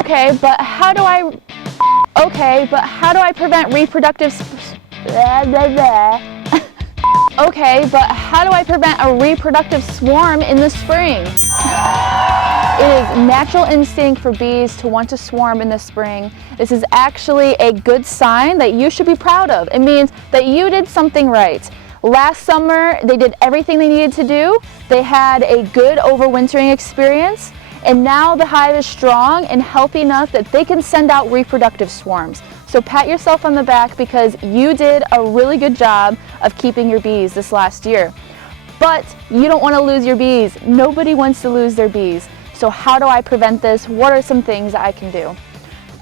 Okay, but how do I prevent reproductive Okay, but how do I prevent a reproductive swarm in the spring? It is natural instinct for bees to want to swarm in the spring. This is actually a good sign that you should be proud of. It means that you did something right. Last summer, they did everything they needed to do. They had a good overwintering experience, and now the hive is strong and healthy enough that they can send out reproductive swarms. So pat yourself on the back because you did a really good job of keeping your bees this last year. But you don't want to lose your bees. Nobody wants to lose their bees. So how do I prevent this? What are some things that I can do?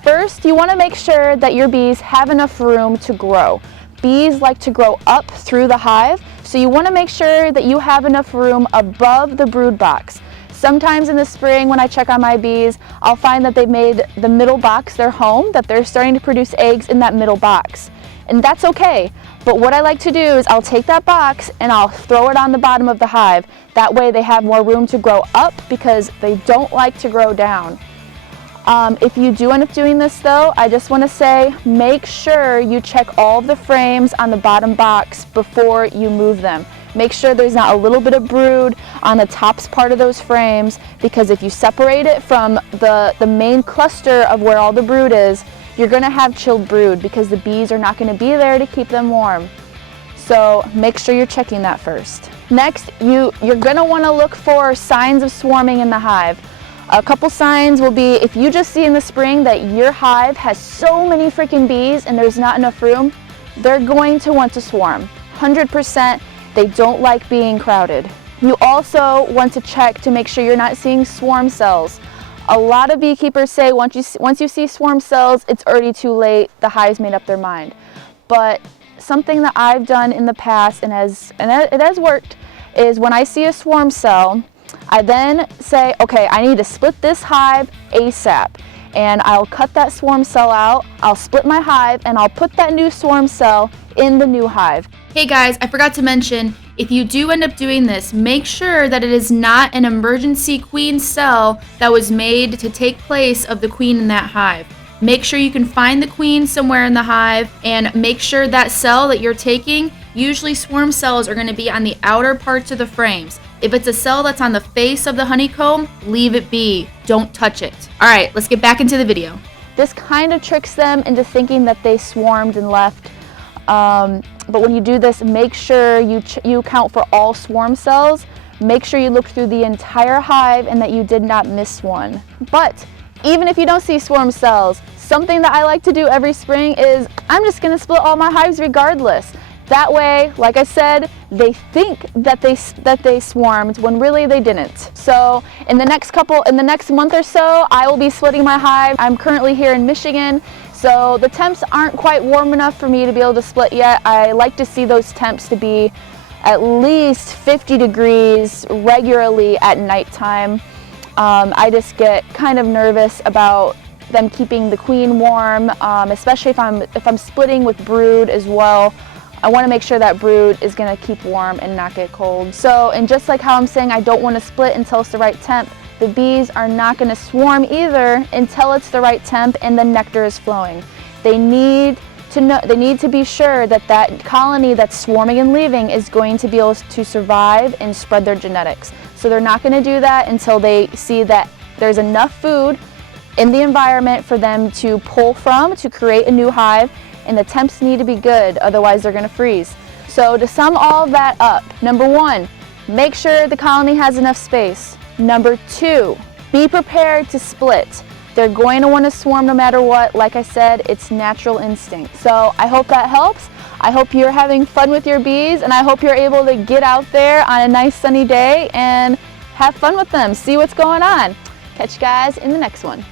First, you want to make sure that your bees have enough room to grow. Bees like to grow up through the hive, so you want to make sure that you have enough room above the brood box. Sometimes in the spring when I check on my bees, I'll find that they've made the middle box their home, that they're starting to produce eggs in that middle box. And that's okay. But what I like to do is I'll take that box and I'll throw it on the bottom of the hive. That way they have more room to grow up because they don't like to grow down. If you do end up doing this though, I just want to say make sure you check all of the frames on the bottom box before you move them. Make sure there's not a little bit of brood on the tops part of those frames, because if you separate it from the main cluster of where all the brood is, you're going to have chilled brood because the bees are not going to be there to keep them warm. So make sure you're checking that first. Next, you're going to want to look for signs of swarming in the hive. A couple signs will be if you just see in the spring that your hive has so many freaking bees and there's not enough room, they're going to want to swarm. 100%. They don't like being crowded. You also want to check to make sure you're not seeing swarm cells. A lot of beekeepers say once you see swarm cells, it's already too late, the hive's made up their mind. But something that I've done in the past and it has worked is when I see a swarm cell, I then say, okay, I need to split this hive ASAP. And I'll cut that swarm cell out, I'll split my hive, and I'll put that new swarm cell in the new hive. Hey guys, I forgot to mention, if you do end up doing this, make sure that it is not an emergency queen cell that was made to take place of the queen in that hive. Make sure you can find the queen somewhere in the hive, and make sure that cell that you're taking, usually swarm cells are going to be on the outer parts of the frames. If it's a cell that's on the face of the honeycomb, leave it be. Don't touch it. All right, let's get back into the video. This kind of tricks them into thinking that they swarmed and left. But when you do this, make sure you count for all swarm cells. Make sure you look through the entire hive and that you did not miss one. But even if you don't see swarm cells, something that I like to do every spring is I'm just going to split all my hives regardless. That way, like I said, they think that they swarmed when really they didn't. So in the next month or so, I will be splitting my hive. I'm currently here in Michigan, so the temps aren't quite warm enough for me to be able to split yet. I like to see those temps to be at least 50 degrees regularly at nighttime. I just get kind of nervous about them keeping the queen warm, especially if I'm splitting with brood as well. I want to make sure that brood is going to keep warm and not get cold. So, and just like how I'm saying I don't want to split until it's the right temp, the bees are not going to swarm either until it's the right temp and the nectar is flowing. They need to be sure that that colony that's swarming and leaving is going to be able to survive and spread their genetics. So they're not going to do that until they see that there's enough food in the environment for them to pull from to create a new hive. And the temps need to be good, otherwise they're going to freeze. So to sum all of that up, number 1, make sure the colony has enough space. Number 2, be prepared to split. They're going to want to swarm no matter what. Like I said, it's natural instinct. So I hope that helps. I hope you're having fun with your bees, and I hope you're able to get out there on a nice sunny day and have fun with them, see what's going on. Catch you guys in the next one.